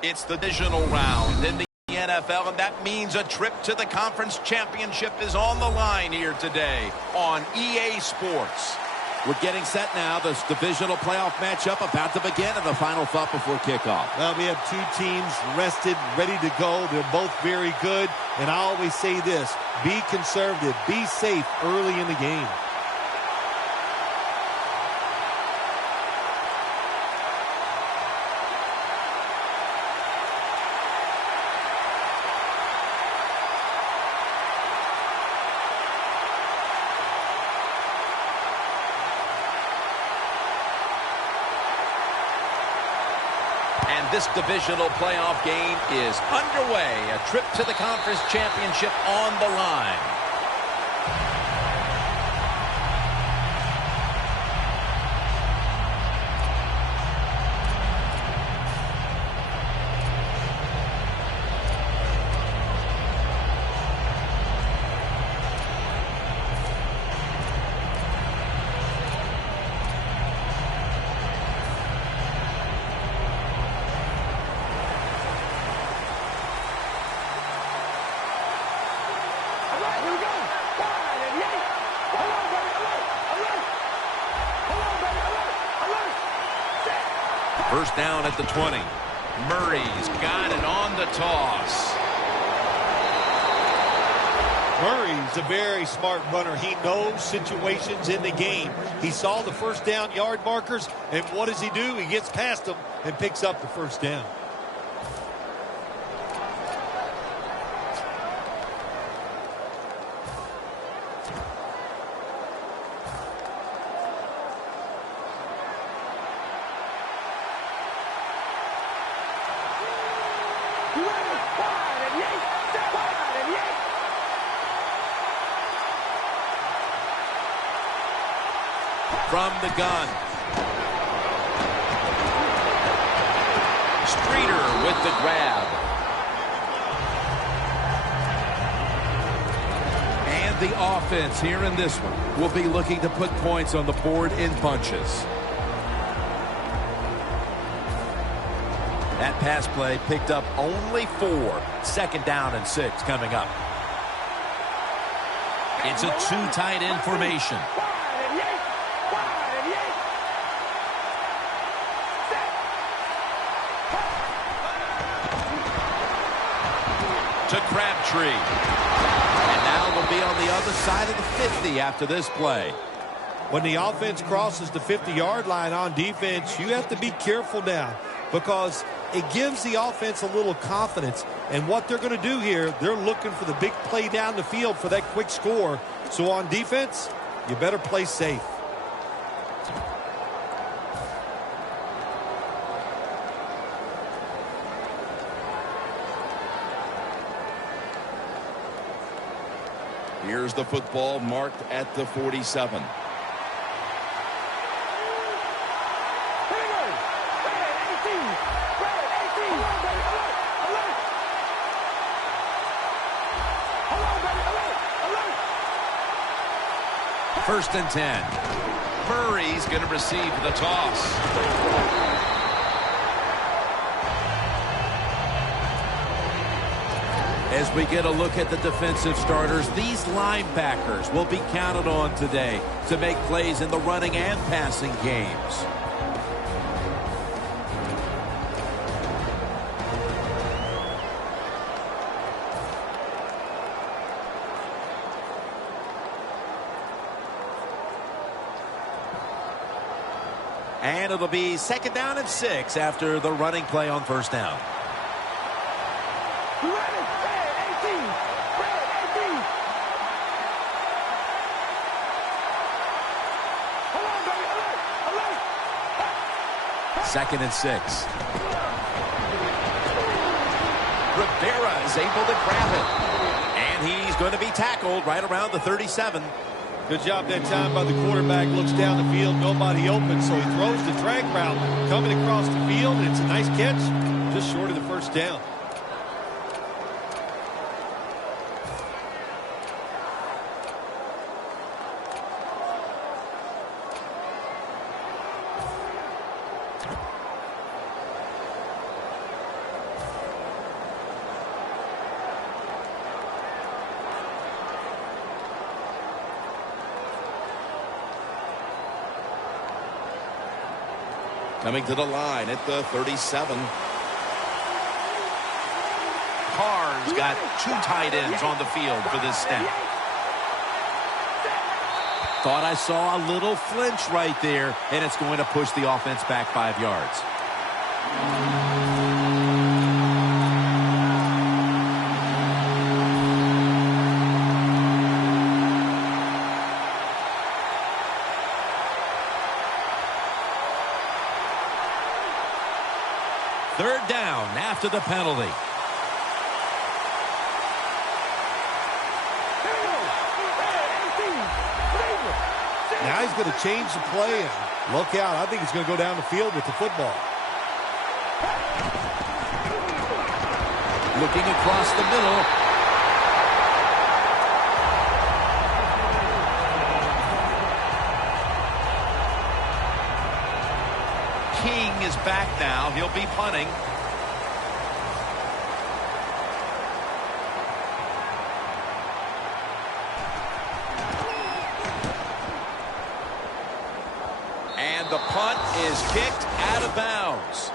It's the divisional round in the NFL, and that means a trip to the conference championship is on the line here today on EA Sports. We're getting set now. This divisional playoff matchup about to begin, and the final thought before kickoff. Well, we have two teams rested, ready to go. They're both very good, and I always say this, be conservative, be safe early in the game. And this divisional playoff game is underway. A trip to the conference championship on the line. First down at the 20. Murray's got it on the toss. Murray's a very smart runner. He knows situations in the game. He saw the first down yard markers, and what does he do? He gets past them and picks up the first down. From the gun. Streeter with the grab. And the offense here in this one will be looking to put points on the board in bunches. That pass play picked up only 4. Second down and 6 coming up. It's a too tight end formation. To Crabtree. And now they'll be on the other side of the 50 after this play. When the offense crosses the 50-yard line on defense, you have to be careful now because it gives the offense a little confidence. And what they're going to do here, they're looking for the big play down the field for that quick score. So on defense, you better play safe. Here's the football marked at the 47. First and 10. Murray's going to receive the toss. As we get a look at the defensive starters, these linebackers will be counted on today to make plays in the running and passing games. And it'll be second down and 6 after the running play on first down. Second and 6. Rivera is able to grab it. And he's going to be tackled right around the 37. Good job that time by the quarterback. Looks down the field, nobody open, so he throws the drag route coming across the field, and it's a nice catch, just short of the first down. Coming to the line at the 37. Carr's got two tight ends on the field for this snap. Thought I saw a little flinch right there, and it's going to push the offense back 5 yards. Third down after the penalty. Now he's going to change the play, and look out. I think he's going to go down the field with the football. Looking across the middle. King is back now. He'll be punting. And the punt is kicked out of bounds.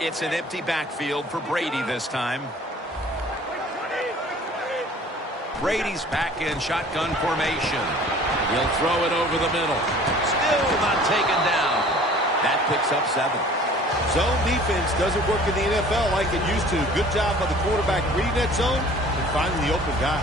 It's an empty backfield for Brady this time. Brady's back in shotgun formation. He'll throw it over the middle. Still not taken down. That picks up 7. Zone defense doesn't work in the NFL like it used to. Good job by the quarterback reading that zone and finding the open guy.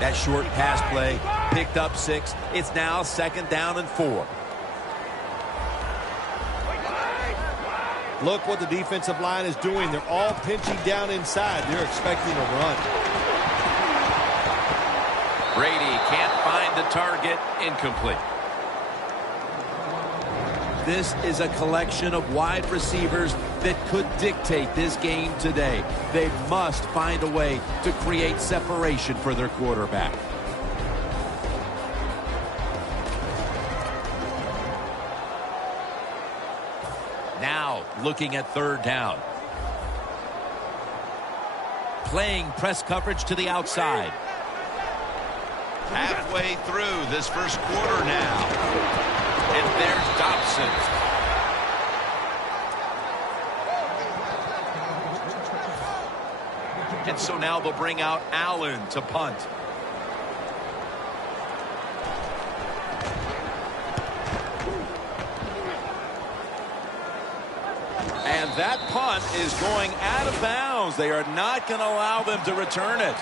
That short pass play picked up 6. It's now 2nd down and 4. Look what the defensive line is doing. They're all pinching down inside. They're expecting a run. Brady can't find the target. Incomplete. This is a collection of wide receivers that could dictate this game today. They must find a way to create separation for their quarterback. Now looking at 3rd down. Playing press coverage to the outside. Halfway through this first quarter now. And there's Dobson. And so now they'll bring out Allen to punt. And that punt is going out of bounds. They are not going to allow them to return it.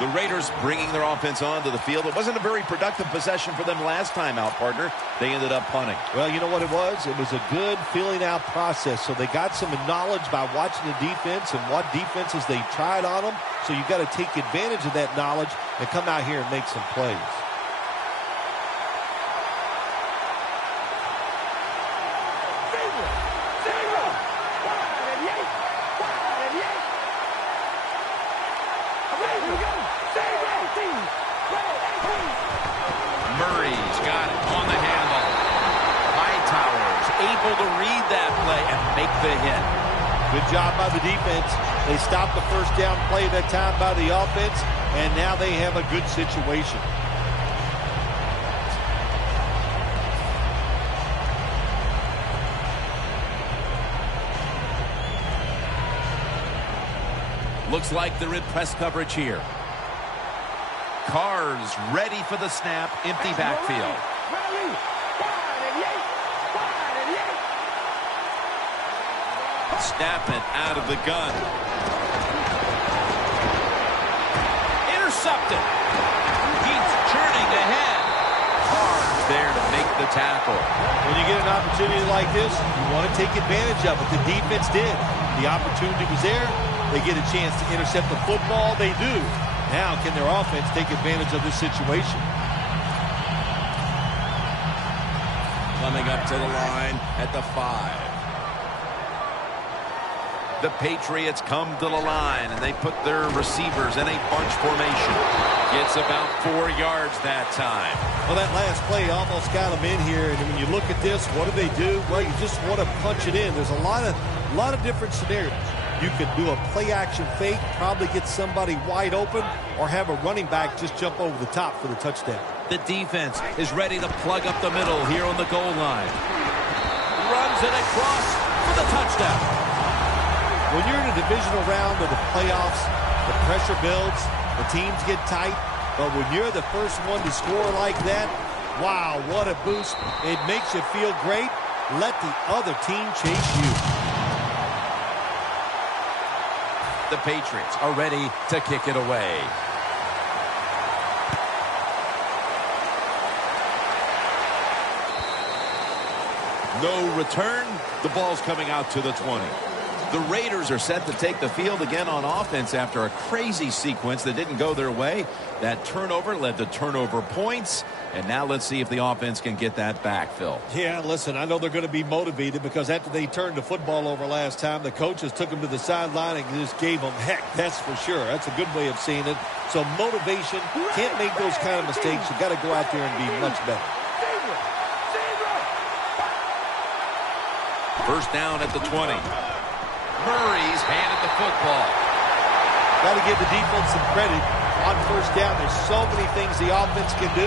The Raiders bringing their offense onto the field. It wasn't a very productive possession for them last time out, partner. They ended up punting. Well, you know what it was? It was a good filling out process. So they got some knowledge by watching the defense and what defenses they tried on them. So you've got to take advantage of that knowledge and come out here and make some plays. Murray's got it on the handle. Hightower's able to read that play and make the hit. Good job by the defense. They stopped the first down play that time by the offense, and now they have a good situation. Looks like they're in press coverage here. Carr's ready for the snap. Empty backfield. Snap it out of the gun. Intercepted. He's churning ahead. Carr's there to make the tackle. When you get an opportunity like this, you want to take advantage of it. The defense did. The opportunity was there. They get a chance to intercept the football. They do. Now, can their offense take advantage of this situation? Coming up to the line at the 5. The Patriots come to the line, and they put their receivers in a bunch formation. Gets about 4 yards that time. Well, that last play almost got them in here. And when you look at this, what do? Well, you just want to punch it in. There's a lot of different scenarios. You could do a play-action fake, probably get somebody wide open, or have a running back just jump over the top for the touchdown. The defense is ready to plug up the middle here on the goal line. Runs it across for the touchdown. When you're in a divisional round of the playoffs, the pressure builds, the teams get tight, but when you're the first one to score like that, wow, what a boost. It makes you feel great. Let the other team chase you. The Patriots are ready to kick it away. No return. The ball's coming out to the 20. The Raiders are set to take the field again on offense after a crazy sequence that didn't go their way. That turnover led to turnover points. And now let's see if the offense can get that back, Phil. Yeah, listen, I know they're going to be motivated because after they turned the football over last time, the coaches took them to the sideline and just gave them heck. That's for sure. That's a good way of seeing it. So motivation, can't make those kind of mistakes. You got to go out there and be much better. First down at the 20. Murray's handed the football. Got to give the defense some credit. On first down, there's so many things the offense can do.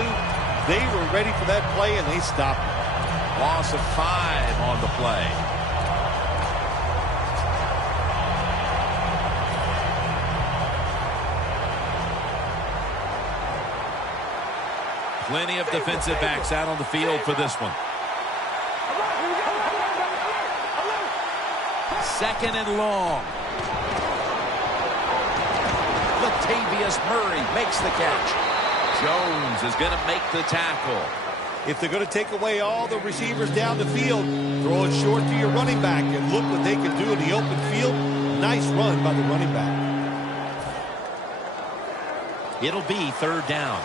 They were ready for that play, and they stopped it. Loss of 5 on the play. Plenty of defensive backs out on the field for this one. Second and long. Latavius Murray makes the catch. Jones is going to make the tackle. If they're going to take away all the receivers down the field, throw it short to your running back, and look what they can do in the open field. Nice run by the running back. It'll be third down.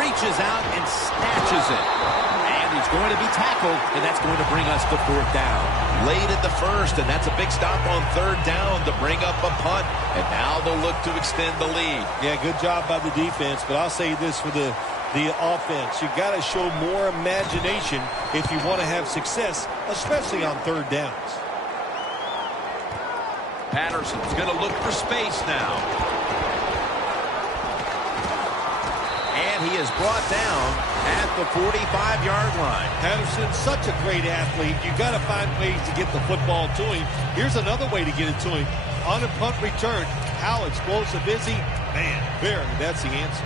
Reaches out and snatches it. And he's going to be tackled, and that's going to bring us to fourth down. Late at the first, and that's a big stop on third down to bring up a punt. And now they'll look to extend the lead. Yeah, good job by the defense, but I'll say this for the offense. You've got to show more imagination if you want to have success, especially on third downs. Patterson's going to look for space now. He is brought down at the 45-yard line. Patterson's such a great athlete. You got to find ways to get the football to him. Here's another way to get it to him. On a punt return, how explosive is he? Man, that's the answer.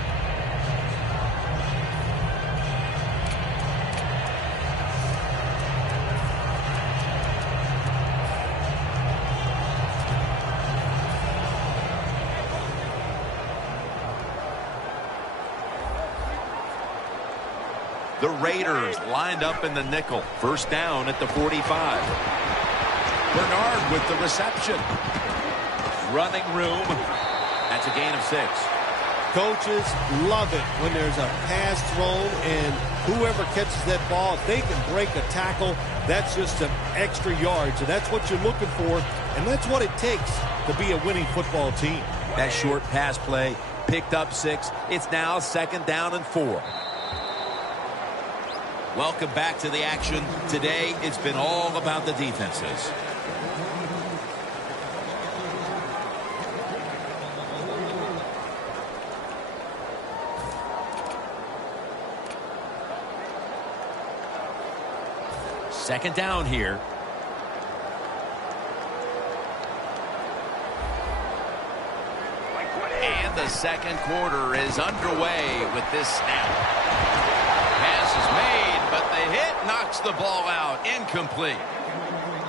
The Raiders lined up in the nickel. First down at the 45. Bernard with the reception. Running room. That's a gain of 6. Coaches love it when there's a pass thrown and whoever catches that ball, if they can break a tackle, that's just some extra yards. And that's what you're looking for, and that's what it takes to be a winning football team. That short pass play picked up 6. It's now second down and 4. Welcome back to the action. Today, it's been all about the defenses. Second down here. And the second quarter is underway with this snap. Pass is made, but the hit knocks the ball out. Incomplete.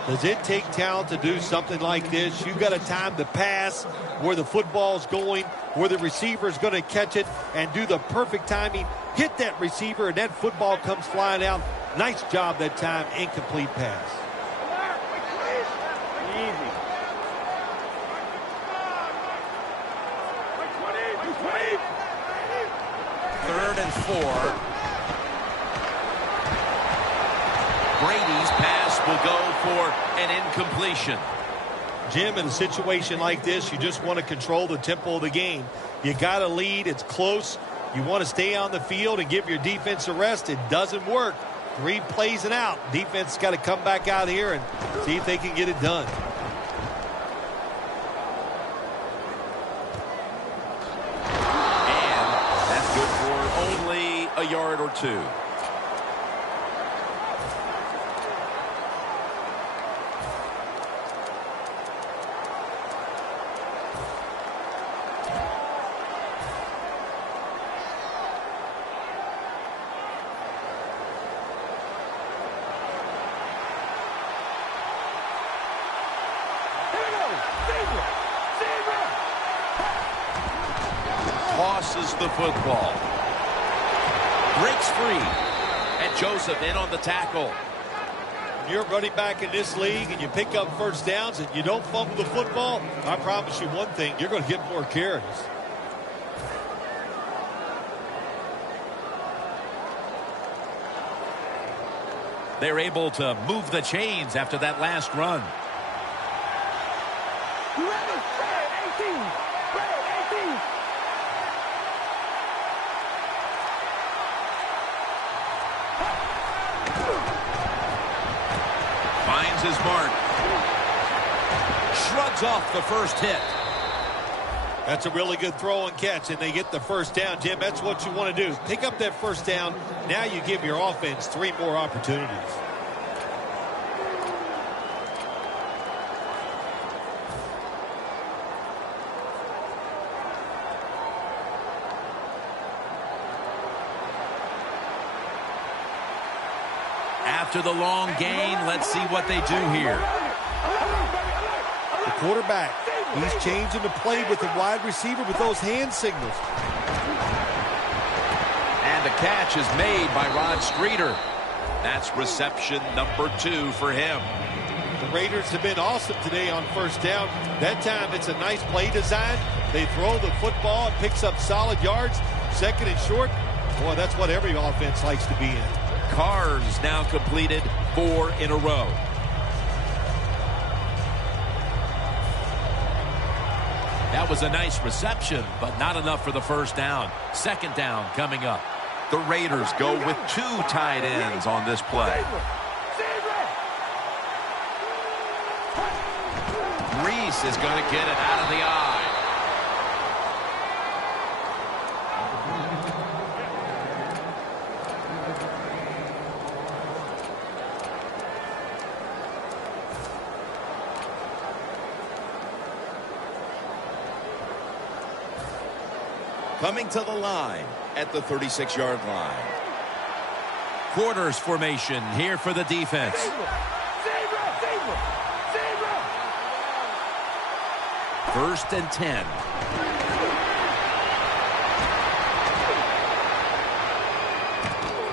Does it take talent to do something like this? You've got to time the pass where the football's going, where the receiver's going to catch it, and do the perfect timing. Hit that receiver, and that football comes flying out. Nice job that time. Incomplete pass. Third and 4. Brady's pass will go for an incompletion. Jim, in a situation like this, you just want to control the tempo of the game. You got to lead. It's close. You want to stay on the field and give your defense a rest. It doesn't work. 3 plays and out. Defense got to come back out here and see if they can get it done. And that's good for only a yard or 2. Tosses the football. Breaks free. And Joseph in on the tackle. When you're running back in this league and you pick up first downs and you don't fumble the football, I promise you one thing, you're going to get more carries. They're able to move the chains after that last run. Finds his mark. Shrugs off the first hit. That's a really good throw and catch, and they get the first down. Jim, that's what you want to do. Pick up that first down. Now you give your offense 3 more opportunities. After the long gain, let's see what they do here. The quarterback, he's changing the play with the wide receiver with those hand signals. And the catch is made by Rod Streeter. That's reception number 2 for him. The Raiders have been awesome today on first down. That time it's a nice play design. They throw the football, it picks up solid yards. 2nd and short. Boy, that's what every offense likes to be in. Carr's now completed 4 in a row. That was a nice reception, but not enough for the first down. 2nd down coming up. The Raiders go with 2 tight ends on this play. Reese is going to get it out of the eye. Coming to the line at the 36-yard line. Quarters formation here for the defense. First and 10.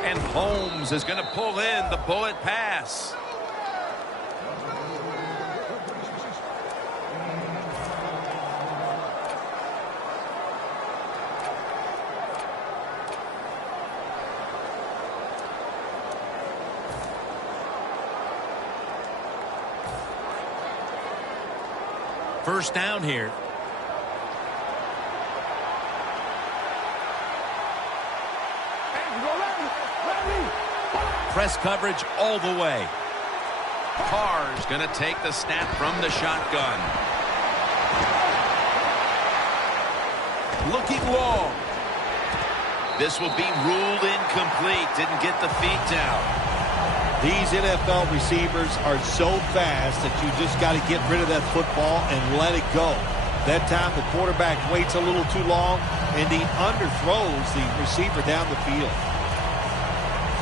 And Holmes is going to pull in the bullet pass. First down here. Press coverage all the way. Carr's going to take the snap from the shotgun. Looking long. This will be ruled incomplete. Didn't get the feet down. These NFL receivers are so fast that you just got to get rid of that football and let it go. That time the quarterback waits a little too long and he underthrows the receiver down the field.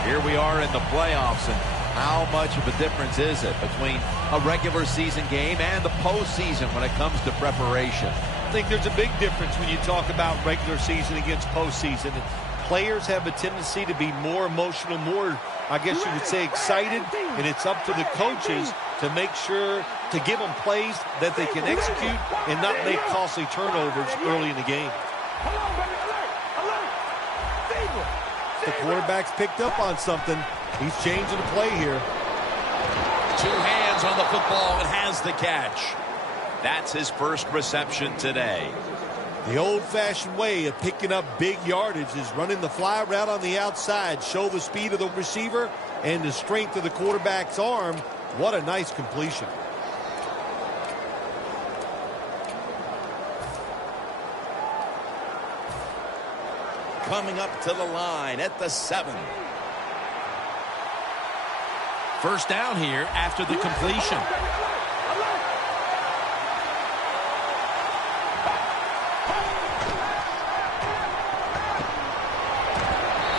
Here we are in the playoffs, and how much of a difference is it between a regular season game and the postseason when it comes to preparation? I think there's a big difference when you talk about regular season against postseason. Players have a tendency to be more emotional, more, I guess you would say, excited, and it's up to the coaches to make sure to give them plays that they can execute and not make costly turnovers early in the game. The quarterback's picked up on something. He's changing the play here. Two hands on the football and has the catch. That's his first reception today. The old-fashioned way of picking up big yardage is running the fly route on the outside. Show the speed of the receiver and the strength of the quarterback's arm. What a nice completion. Coming up to the line at the 7. First down here after the completion.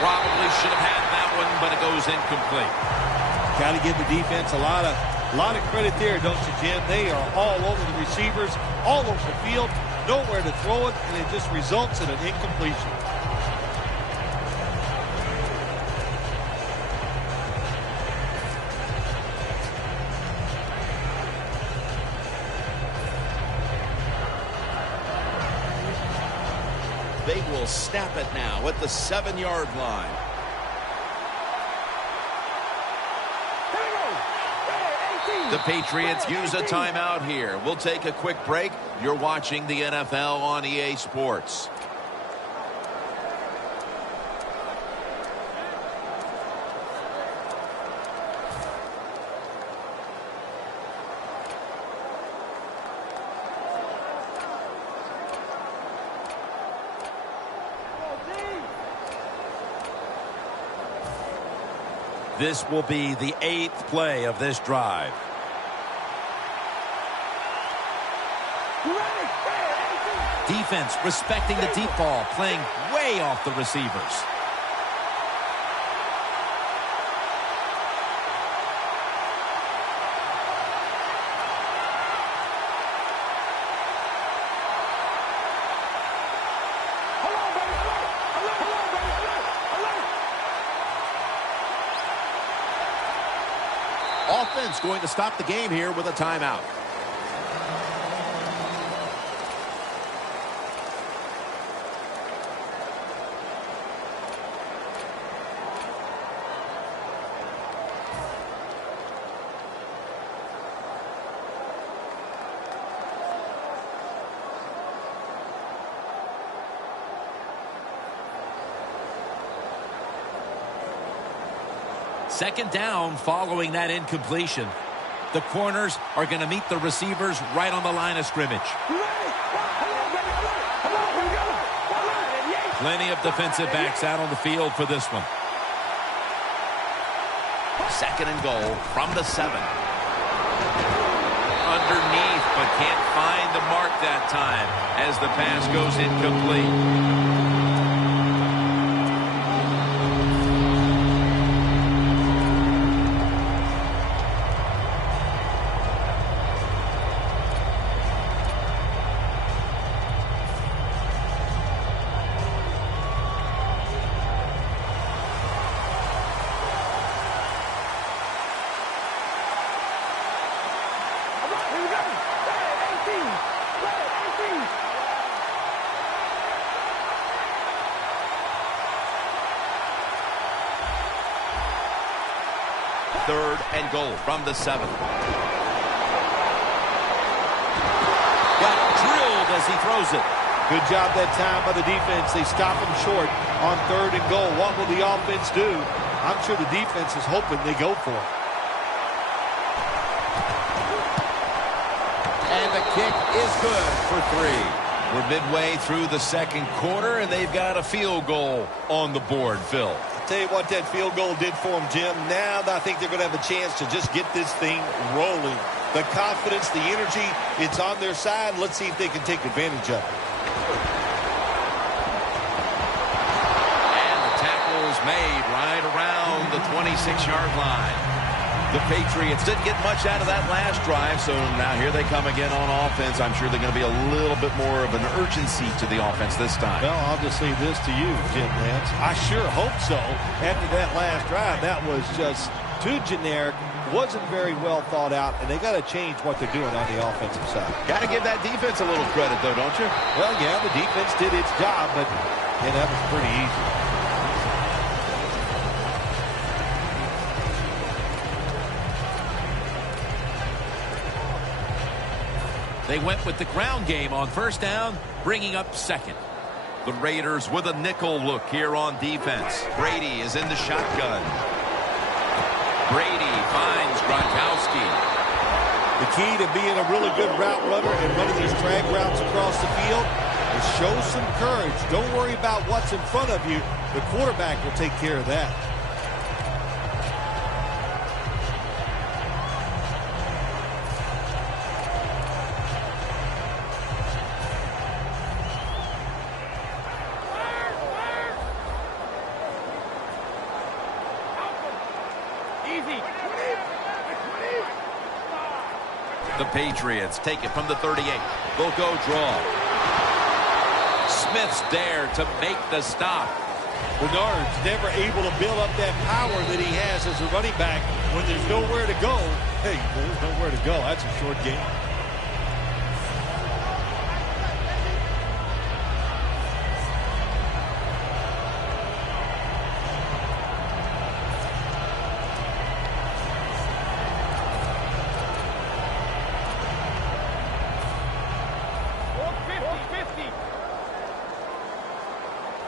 Probably should have had that one, but it goes incomplete. Got to give the defense a lot of credit there, don't you, Jim? They are all over the receivers, all over the field, nowhere to throw it, and it just results in an incompletion. They will snap it now at the 7-yard line. The Patriots use a timeout here. We'll take a quick break. You're watching the NFL on EA Sports. This will be the 8th play of this drive. Defense respecting the deep ball, playing way off the receivers. Offense going to stop the game here with a timeout. Second down following that incompletion. The corners are going to meet the receivers right on the line of scrimmage. Plenty of defensive backs out on the field for this one. Second and goal from the 7. Underneath, but can't find the mark that time as the pass goes incomplete. Third and goal from the 7. Got drilled as he throws it. Good job that time by the defense. They stop him short on third and goal. What will the offense do? I'm sure the defense is hoping they go for it. And the kick is good for 3. We're midway through the second quarter, and they've got a field goal on the board, Phil. Tell you what that field goal did for them, Jim. Now I think they're going to have a chance to just get this thing rolling. The confidence, the energy, it's on their side. Let's see if they can take advantage of it. And the tackle's made right around the 26-yard line. The Patriots didn't get much out of that last drive, so now here they come again on offense. I'm sure they're going to be a little bit more of an urgency to the offense this time. Well, I'll just say this to you, Jim Lance. I sure hope so. After that last drive, that was just too generic, wasn't very well thought out, and they got to change what they're doing on the offensive side. Got to give that defense a little credit, though, don't you? Well, yeah, the defense did its job, but yeah, that was pretty easy. They went with the ground game on first down, bringing up second. The Raiders with a nickel look here on defense. Brady is in the shotgun. Brady finds Gronkowski. The key to being a really good route runner and running these drag routes across the field is show some courage. Don't worry about what's in front of you. The quarterback will take care of that. The Patriots take it from the 38. They'll go draw. Smith's there to make the stop. Bernard's never able to build up that power that he has as a running back when there's nowhere to go. Hey, there's nowhere to go. That's a short game.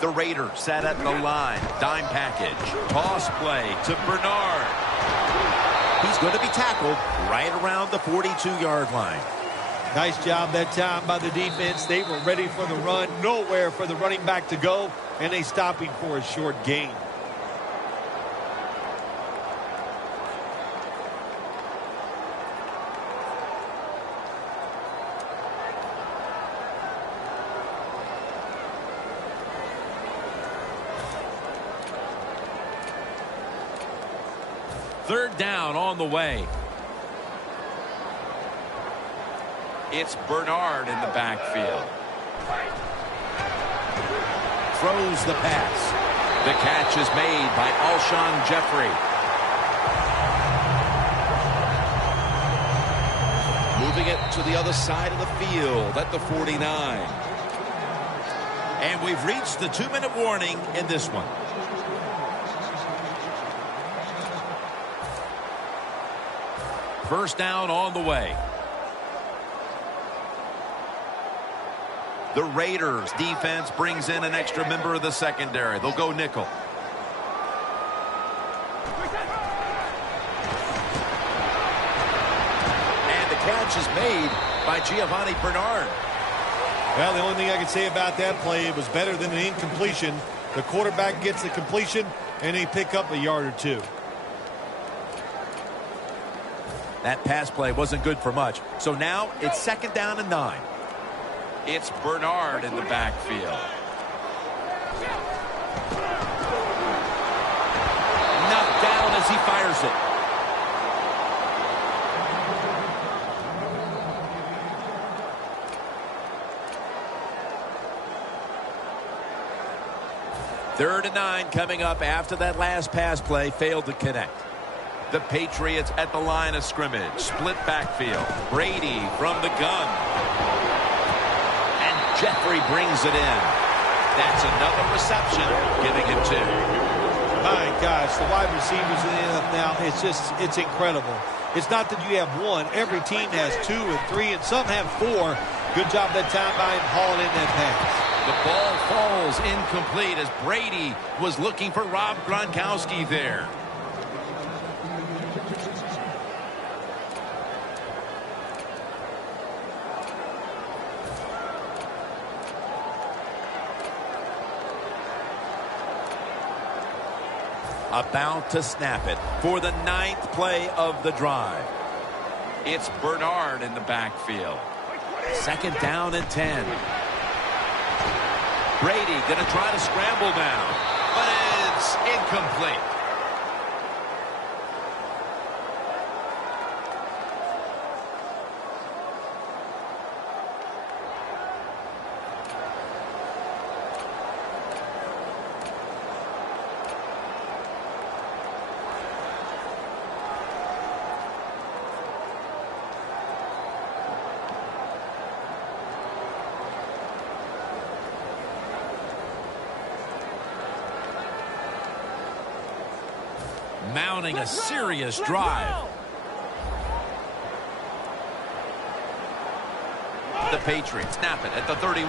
The Raiders sat at the line. Dime package. Toss play to Bernard. He's going to be tackled right around the 42-yard line. Nice job that time by the defense. They were ready for the run. Nowhere for the running back to go. And they stopped him for a short gain. Third down on the way. It's Bernard in the backfield. Throws the pass. The catch is made by Alshon Jeffrey. Moving it to the other side of the field at the 49. And we've reached the 2-minute warning in this one. First down on the way. The Raiders defense brings in an extra member of the secondary. They'll go nickel. And the catch is made by Giovanni Bernard. Well, the only thing I can say about that play, it was better than an incompletion. The quarterback gets the completion, and they pick up a yard or two. That pass play wasn't good for much. So now it's second down and 9. It's Bernard in the backfield. Knocked down as he fires it. Third and 9 coming up after that last pass play failed to connect. The Patriots at the line of scrimmage. Split backfield. Brady from the gun. And Jeffrey brings it in. That's another reception, giving him 2. My gosh, the wide receivers in the NFL, it's incredible. It's not that you have one. Every team has 2 and 3, and some have 4. Good job that time by him hauling in that pass. The ball falls incomplete as Brady was looking for Rob Gronkowski there. About to snap it for the 9th play of the drive. It's Bernard in the backfield. Second down and 10. Brady going to try to scramble now, but it's incomplete. Mounting a serious drive. the Patriots. Snap it at the 31.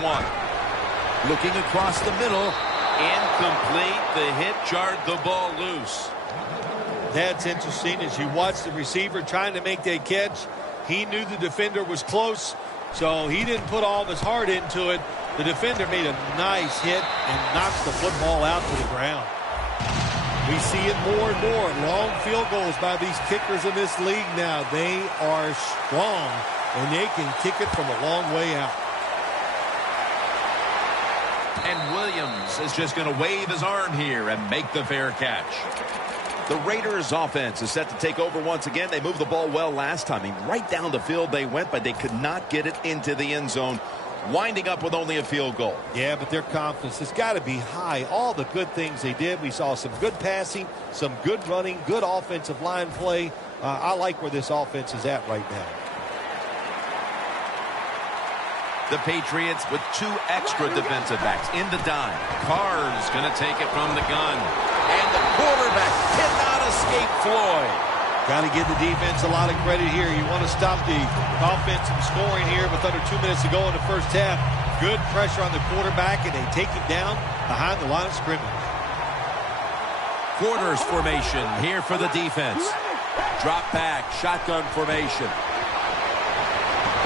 Looking across the middle. Incomplete. The hit jarred the ball loose. That's interesting. As you watch the receiver trying to make that catch, he knew the defender was close, so he didn't put all of his heart into it. The defender made a nice hit and knocks the football out to the ground. We see it more and more. Long field goals by these kickers in this league now. They are strong, and they can kick it from a long way out. And Williams is just going to wave his arm here and make the fair catch. The Raiders offense is set to take over once again. They moved the ball well last time. Right down the field they went, but they could not get it into the end zone, winding up with only a field goal. Yeah, but their confidence has got to be high. All the good things they did. We saw some good passing, some good running, good offensive line play. I like where this offense is at right now. The Patriots with 2 extra defensive backs in the dime. Carr's going to take it from the gun. And the quarterback cannot escape Floyd. Got to give the defense a lot of credit here. You want to stop the offense from scoring here with under 2 minutes to go in the first half. Good pressure on the quarterback, and they take him down behind the line of scrimmage. Quarters formation here for the defense. Drop back, shotgun formation.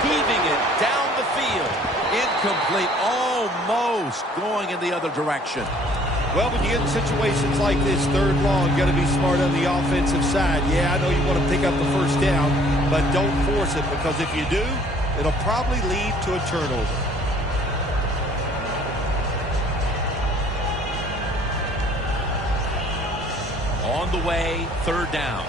Heaving it down the field. Incomplete, almost going in the other direction. Well, when you get in situations like this, third long, you got to be smart on the offensive side. Yeah, I know you want to pick up the first down, but don't force it, because if you do, it'll probably lead to a turnover. On the way, third down.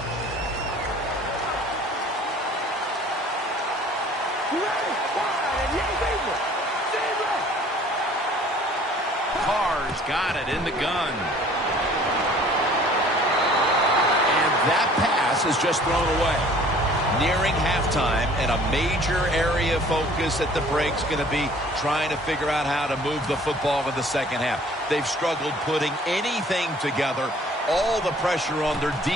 Carr's got it in the gun. And that pass is just thrown away. Nearing halftime, and a major area of focus at the break is going to be trying to figure out how to move the football in the second half. They've struggled putting anything together. All the pressure on their D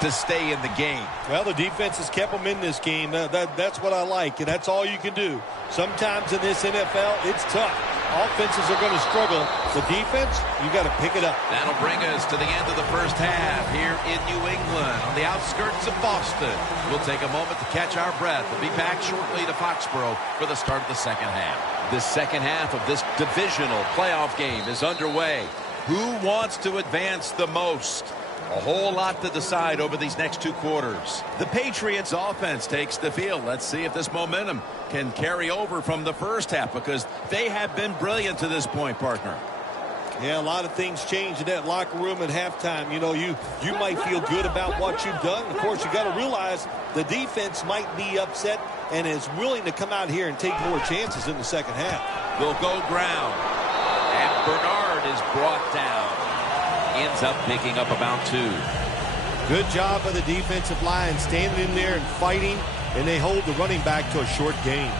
to stay in the game. Well, the defense has kept them in this game. That's what I like, and that's all you can do. Sometimes in this NFL, it's tough. Offenses are going to struggle. The defense, you got to pick it up. That'll bring us to the end of the first half here in New England on the outskirts of Boston. We'll take a moment to catch our breath. We'll be back shortly to Foxborough for the start of the second half. The second half of this divisional playoff game is underway. Who wants to advance the most? A whole lot to decide over these next 2 quarters. The Patriots offense takes the field. Let's see if this momentum can carry over from the first half, because they have been brilliant to this point, partner. Yeah, a lot of things change in that locker room at halftime. You know, you might feel good about what you've done. Of course, you got to realize the defense might be upset and is willing to come out here and take more chances in the second half. They'll go ground. And Bernard is brought down. Ends up picking up about 2. Good job by the defensive line, standing in there and fighting, and they hold the running back to a short gain.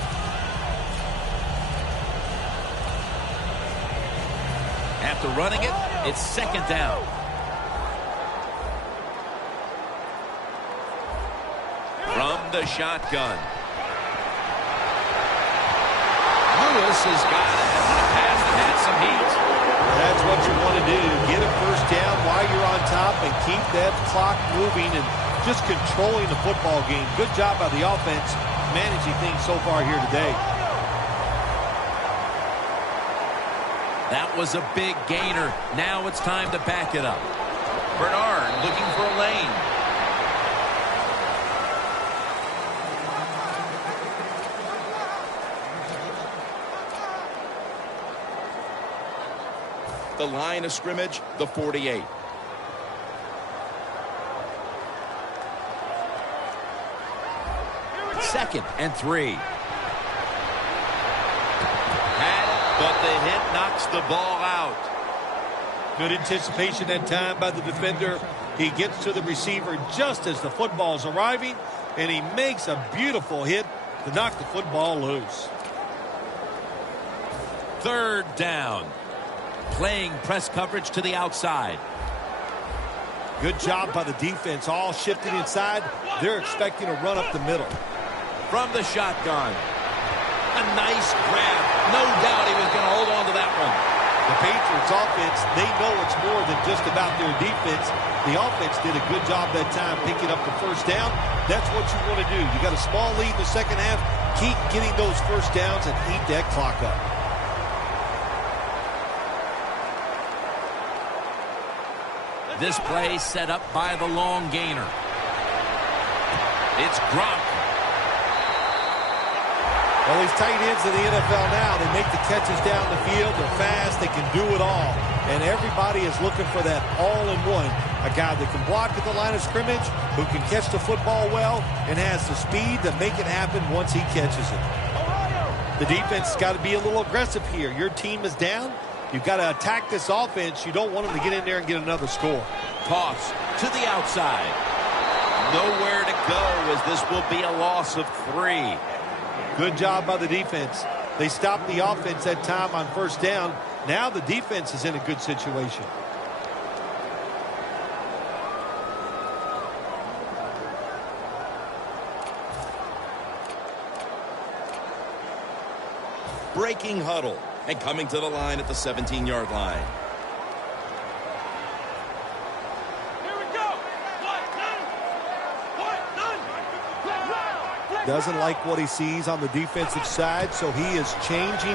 After running it, it's second down. From the shotgun. Lewis has got it. The pass that had some heat. That's what you want to do. Get a first down while you're on top and keep that clock moving and just controlling the football game. Good job by the offense managing things so far here today. That was a big gainer. Now it's time to back it up. Bernard looking for a lane. The line of scrimmage, the 48. Second and 3. Had it, but the hit knocks the ball out. Good anticipation that time by the defender. He gets to the receiver just as the football's arriving, and he makes a beautiful hit to knock the football loose. Third down. Playing press coverage to the outside. Good job by the defense, all shifted inside. They're expecting a run up the middle. From the shotgun. A nice grab. No doubt he was going to hold on to that one. The Patriots offense, they know it's more than just about their defense. The offense did a good job that time picking up the first down. That's what you want to do. You got a small lead in the second half. Keep getting those first downs and eat that clock up. This play set up by the long gainer. It's Gronk. Well, these tight ends in the NFL now, they make the catches down the field. They're fast. They can do it all. And everybody is looking for that all-in-one. A guy that can block at the line of scrimmage, who can catch the football well, and has the speed to make it happen once he catches it. The defense has got to be a little aggressive here. Your team is down. You've got to attack this offense. You don't want them to get in there and get another score. Toss to the outside. Nowhere to go, as this will be a loss of 3. Good job by the defense. They stopped the offense that time on first down. Now the defense is in a good situation. Breaking huddle and coming to the line at the 17-yard line. Doesn't like what he sees on the defensive side, so he is changing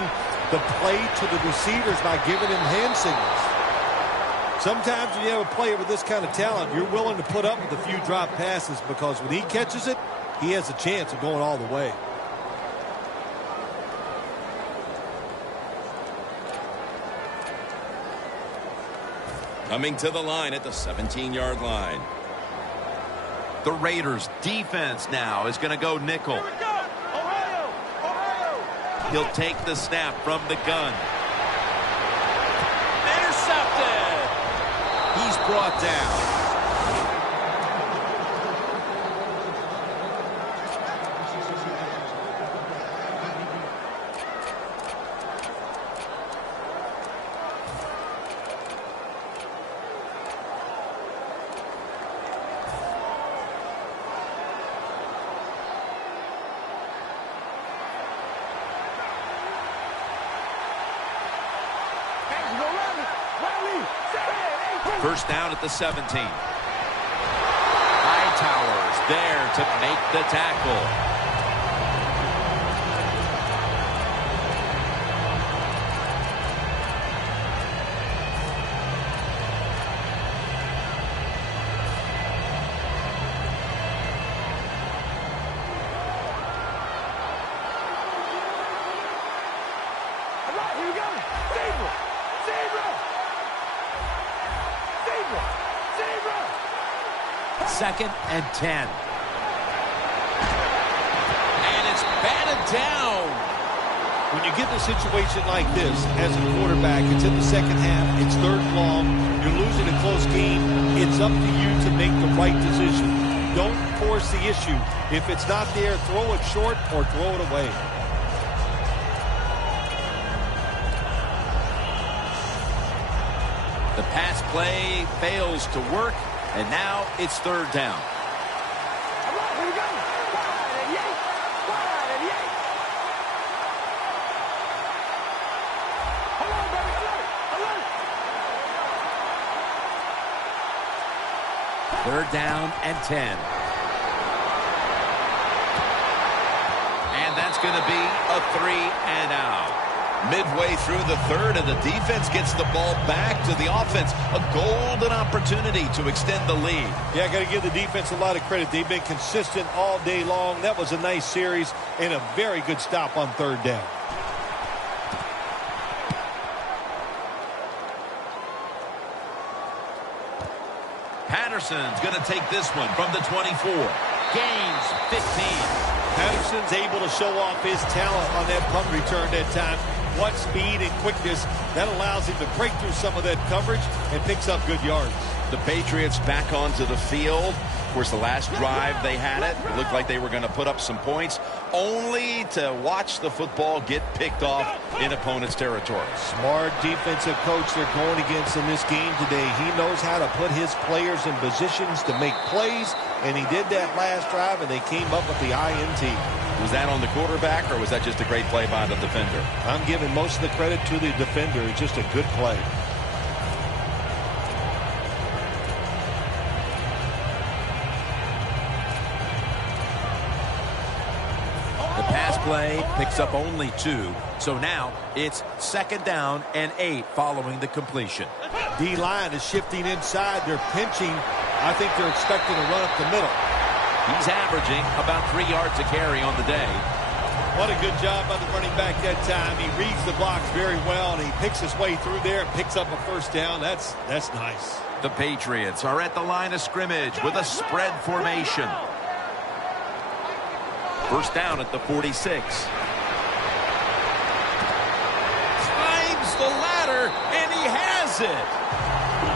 the play to the receivers by giving him hand signals. Sometimes when you have a player with this kind of talent, you're willing to put up with a few drop passes because when he catches it, he has a chance of going all the way. Coming to the line at the 17-yard line. The Raiders defense now is going to go nickel. He'll take the snap from the gun. Intercepted. He's brought down. First down at the 17. Hightower's there to make the tackle. All right, here we go. Zebra! Second and 10. And it's batted down. When you get in a situation like this as a quarterback, it's in the second half, it's third and long, you're losing a close game, it's up to you to make the right decision. Don't force the issue. If it's not there, throw it short or throw it away. The pass play fails to work, and now it's third down. All right, here we go. Wide and yank. Wide and yank. Hold on, baby. Alert. Alert. Third down and 10. And that's going to be a 3 and out. Midway through the third, and the defense gets the ball back to the offense. A golden opportunity to extend the lead. Yeah, I got to give the defense a lot of credit. They've been consistent all day long. That was a nice series and a very good stop on third down. Patterson's going to take this one from the 24. Gains 15. Patterson's able to show off his talent on that punt return that time. What speed and quickness. That allows him to break through some of that coverage and picks up good yards. The Patriots back onto the field. Of course, the last drive they had it looked like they were going to put up some points, only to watch the football get picked off in opponent's territory. Smart defensive coach they're going against in this game today. He knows how to put his players in positions to make plays, and he did that last drive, and they came up with the INT. Was that on the quarterback, or was that just a great play by the defender? I'm giving most of the credit to the defender. It's just a good play. The pass play picks up only 2. So now it's 2nd down and 8 following the completion. D-line is shifting inside. They're pinching. I think they're expecting to run up the middle. He's averaging about 3 yards a carry on the day. What a good job by the running back that time. He reads the blocks very well, and he picks his way through there and picks up a first down. That's nice. The Patriots are at the line of scrimmage with a spread formation. First down at the 46. Climbs the ladder, and he has it.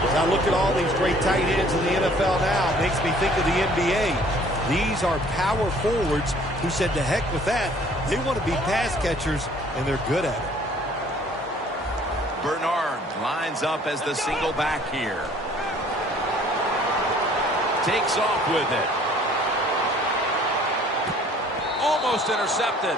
As I look at all these great tight ends in the NFL now, it makes me think of the NBA. These are power forwards who said to heck with that. They want to be pass catchers, and they're good at it. Bernard lines up as the single back here. Takes off with it. Almost intercepted.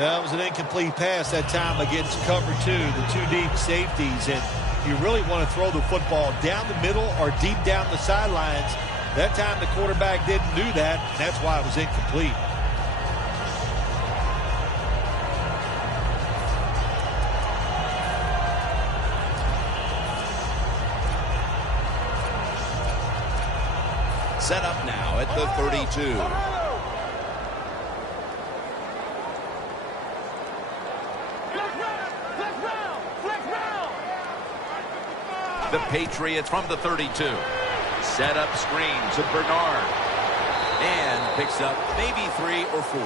That was an incomplete pass that time against cover 2, the 2 deep safeties. And you really want to throw the football down the middle or deep down the sidelines. That time the quarterback didn't do that, and that's why it was incomplete. Set up now at the 32. The Patriots from the 32. Set up screen to Bernard. And picks up maybe 3 or 4.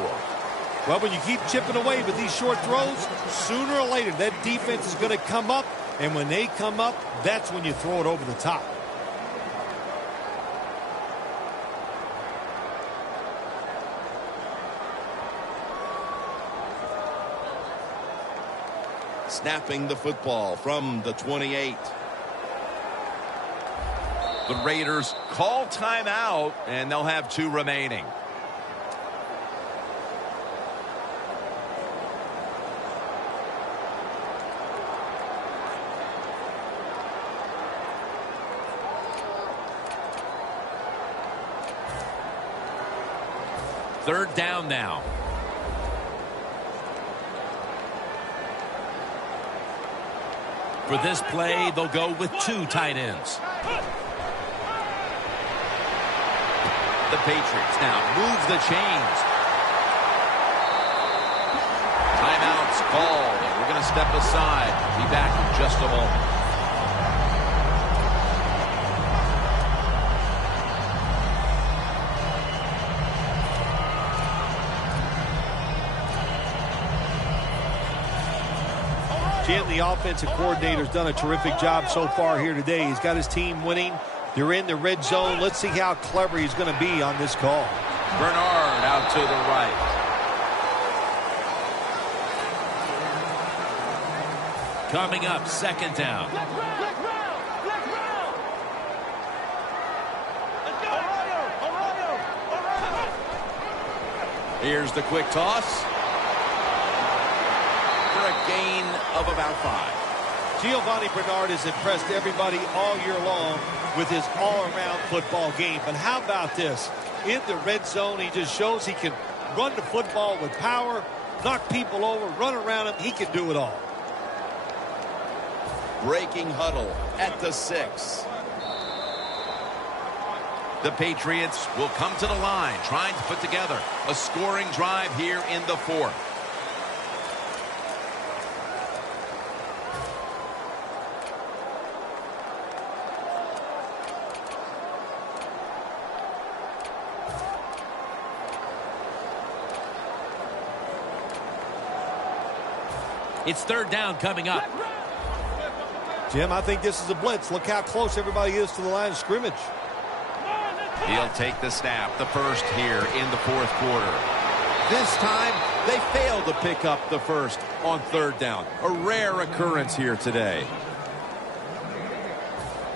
Well, when you keep chipping away with these short throws, sooner or later that defense is going to come up. And when they come up, that's when you throw it over the top. Snapping the football from the 28. The Raiders call timeout, and they'll have 2 remaining. Third down now. For this play, they'll go with 2 tight ends. The Patriots now move the chains. Timeout's called, and we're going to step aside. Be back in just a moment. Jim, the offensive coordinator's done a terrific job so far here today. He's got his team winning. They're in the red zone. Let's see how clever he's going to be on this call. Bernard out to the right. Coming up, 2nd down. Here's the quick toss. For a gain of about 5. Giovanni Bernard has impressed everybody all year long with his all-around football game. But how about this? In the red zone, he just shows he can run the football with power, knock people over, run around him. He can do it all. Breaking huddle at the 6. The Patriots will come to the line, trying to put together a scoring drive here in the 4th. It's 3rd down coming up. Jim, I think this is a blitz. Look how close everybody is to the line of scrimmage. He'll take the snap, the first here in the 4th quarter. This time, they failed to pick up the first on 3rd down. A rare occurrence here today.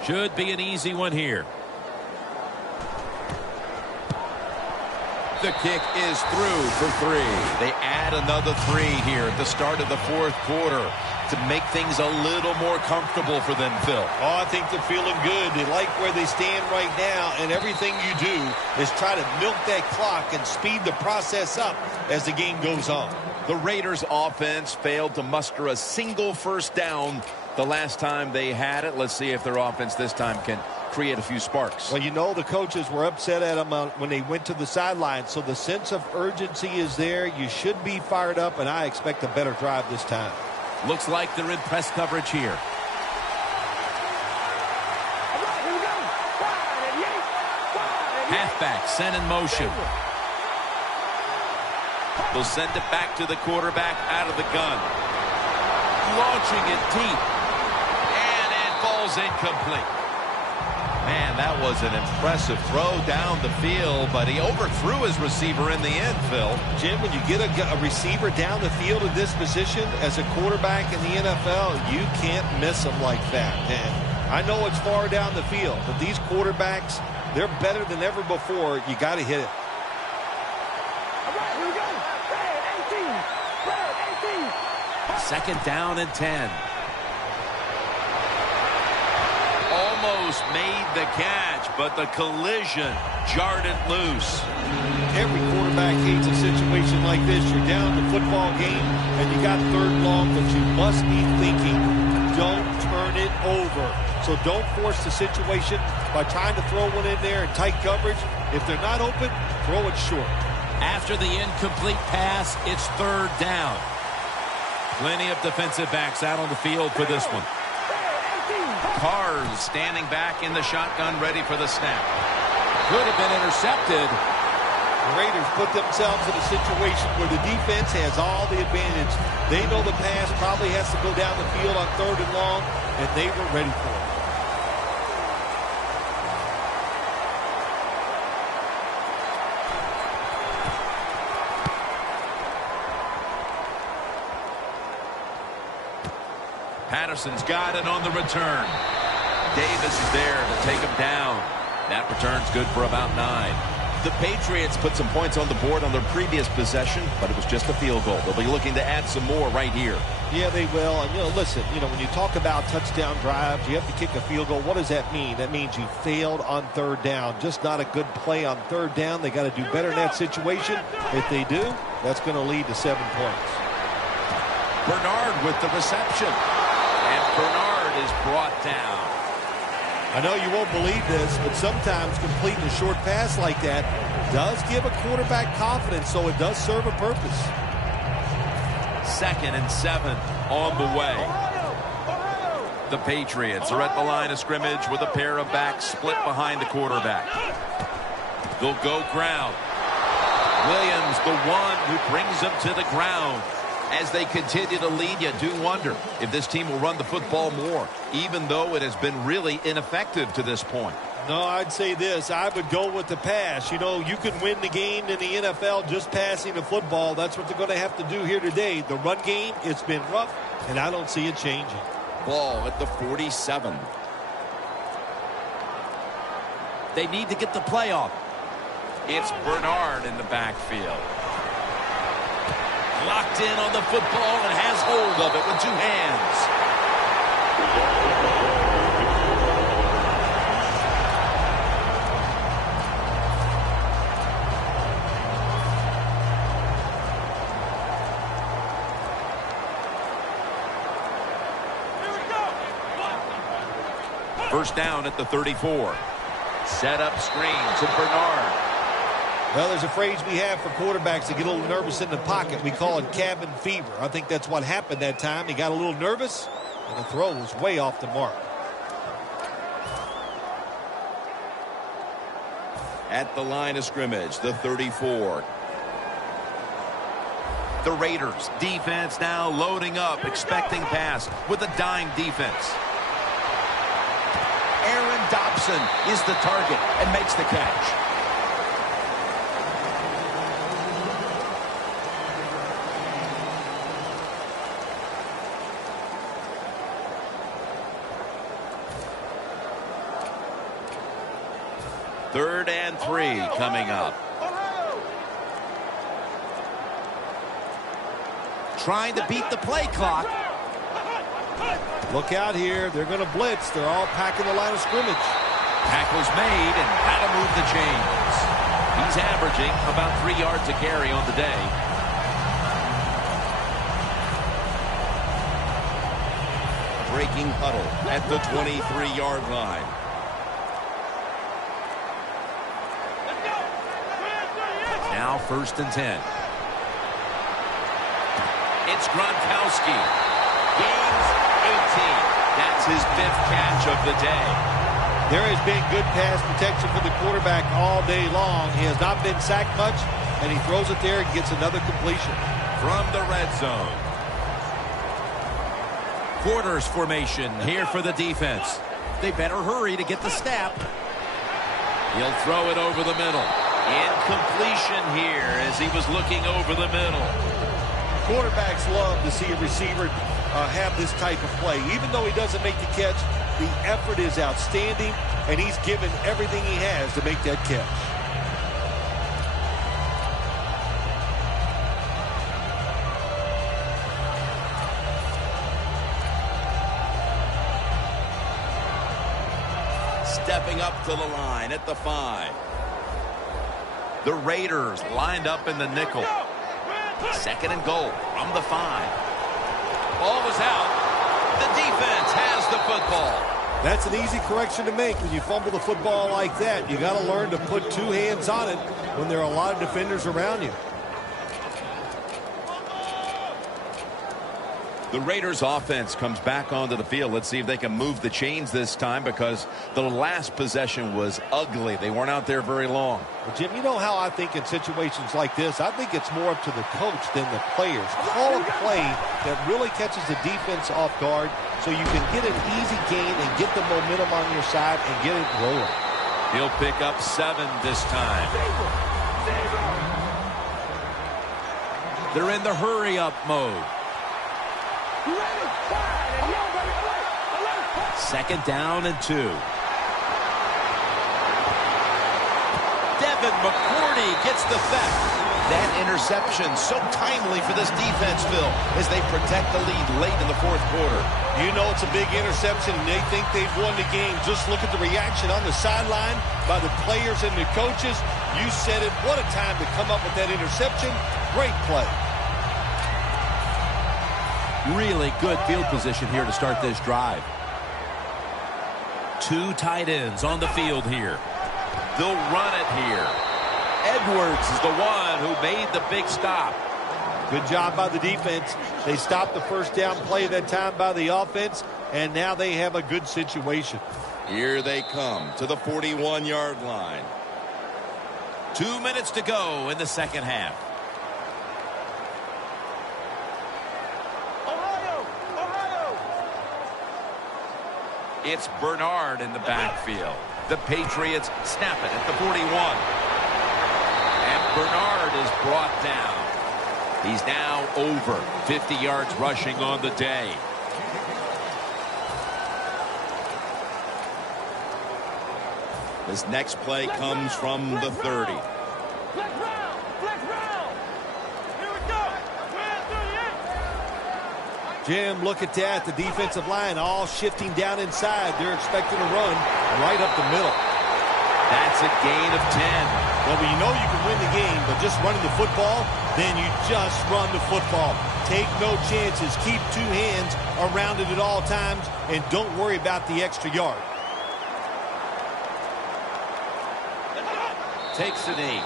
Should be an easy one here. The kick is through for 3. They add another 3 here at the start of the fourth quarter to make things a little more comfortable for them, Phil. Oh, I think they're feeling good. They like where they stand right now, and everything you do is try to milk that clock and speed the process up as the game goes on. The Raiders offense failed to muster a single first down the last time they had it. Let's see if their offense this time can create a few sparks. Well, you know the coaches were upset at them when they went to the sideline, so the sense of urgency is there. You should be fired up, and I expect a better drive this time. Looks like they're in press coverage here. All right, here we go. Wide and yank. Wide and yank. Halfback sent in motion. They'll send it back to the quarterback out of the gun. Launching it deep. And it falls incomplete. Man, that was an impressive throw down the field, but he overthrew his receiver in the end, Phil. Jim, when you get a receiver down the field in this position as a quarterback in the NFL, you can't miss them like that. And I know it's far down the field, but these quarterbacks, they're better than ever before. You got to hit it. All right, here we go. Red 18. Red 18. 2nd down and 10. Almost made the catch, but the collision jarred it loose. Every quarterback hates a situation like this. You're down the football game, and you got 3rd long, but you must be thinking, don't turn it over. So don't force the situation by trying to throw one in there in tight coverage. If they're not open, throw it short. After the incomplete pass, it's 3rd down. Plenty of defensive backs out on the field for this one. Cars standing back in the shotgun, ready for the snap. Could have been intercepted. The Raiders put themselves in a situation where the defense has all the advantage. They know the pass probably has to go down the field on 3rd and long, and they were ready for it. Patterson's got it on the return. Davis is there to take him down. That return's good for about 9. The Patriots put some points on the board on their previous possession, but it was just a field goal. They'll be looking to add some more right here. Yeah, they will. And, listen, when you talk about touchdown drives, you have to kick a field goal. What does that mean? That means you failed on 3rd down. Just not a good play on 3rd down. They got to do better in that situation. If they do, that's going to lead to 7 points. Bernard with the reception. And Bernard is brought down. I know you won't believe this, but sometimes completing a short pass like that does give a quarterback confidence, so it does serve a purpose. 2nd and 7 on the way. The Patriots are at the line of scrimmage with a pair of backs split behind the quarterback. They'll go ground. Williams, the one who brings them to the ground. As they continue to lead, you do wonder if this team will run the football more, even though it has been really ineffective to this point. No, I'd say this. I would go with the pass. You can win the game in the NFL just passing the football. That's what they're going to have to do here today. The run game, it's been rough, and I don't see it changing. Ball at the 47. They need to get the play off. It's Bernard in the backfield. Locked in on the football and has hold of it with 2 hands. First down at the 34. Set up screen to Bernard. Well, there's a phrase we have for quarterbacks that get a little nervous in the pocket. We call it cabin fever. I think that's what happened that time. He got a little nervous, and the throw was way off the mark. At the line of scrimmage, the 34. The Raiders defense now loading up, expecting pass with a dime defense. Aaron Dobson is the target and makes the catch. Third and 3 coming up. trying to beat the play clock. Look out here. They're going to blitz. They're all packing the line of scrimmage. Tackle's made, and how to move the chains. He's averaging about 3 yards a carry on the day. Breaking huddle at the 23-yard line. Now 1st and 10. It's Gronkowski. Gains 18. That's his 5th catch of the day. There has been good pass protection for the quarterback all day long. He has not been sacked much, and he throws it there and gets another completion. From the red zone. Quarters formation here for the defense. They better hurry to get the snap. He'll throw it over the middle. Incompletion here as he was looking over the middle. Quarterbacks love to see a receiver have this type of play. Even though he doesn't make the catch, the effort is outstanding, and he's given everything he has to make that catch. Stepping up to the line at the 5. The Raiders lined up in the nickel. 2nd and goal from the 5. Ball was out. The defense has the football. That's an easy correction to make when you fumble the football like that. You got to learn to put 2 hands on it when there are a lot of defenders around you. The Raiders offense comes back onto the field. Let's see if they can move the chains this time, because the last possession was ugly. They weren't out there very long. Well, Jim, you know how I think in situations like this, I think it's more up to the coach than the players. Call a play that really catches the defense off guard so you can get an easy gain and get the momentum on your side and get it rolling. He'll pick up 7 this time. They're in the hurry-up mode. 2nd down and 2. Devin McCourty gets the theft. That interception so timely for this defense, Phil, as they protect the lead late in the 4th quarter. You know it's a big interception, and they think they've won the game. Just look at the reaction on the sideline by the players and the coaches. You said it. What a time to come up with that interception. Great play. Really good field position here to start this drive. 2 tight ends on the field here. They'll run it here. Edwards is the one who made the big stop. Good job by the defense. They stopped the 1st down play that time by the offense, and now they have a good situation. Here they come to the 41-yard line. 2 minutes to go in the 2nd half. It's Bernard in the backfield. The Patriots snap it at the 41. And Bernard is brought down. He's now over 50 yards rushing on the day. This next play comes from the 30. Jim, look at that. The defensive line all shifting down inside. They're expecting a run right up the middle. That's a gain of 10. Well, you know you can win the game, but just running the football, then you just run the football. Take no chances. Keep 2 hands around it at all times, and don't worry about the extra yard. Takes a knee.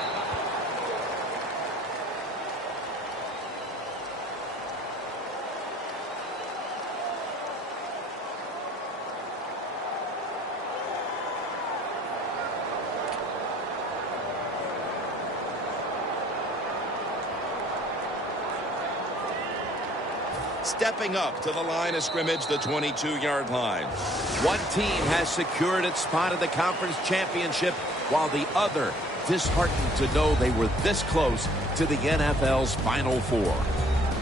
Stepping up to the line of scrimmage, the 22-yard line. One team has secured its spot in the conference championship, while the other disheartened to know they were this close to the NFL's Final Four.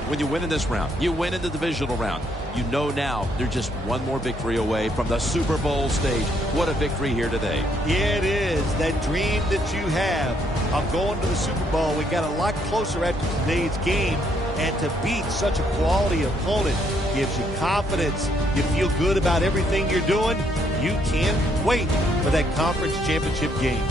When you win in this round, you win in the divisional round. You know now they're just one more victory away from the Super Bowl stage. What a victory here today. Yeah, it is. That dream that you have of going to the Super Bowl, we got a lot closer after today's game. And to beat such a quality opponent gives you confidence. You feel good about everything you're doing. You can't wait for that conference championship game.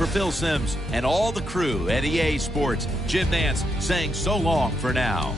For Phil Simms and all the crew at EA Sports, Jim Nance saying so long for now.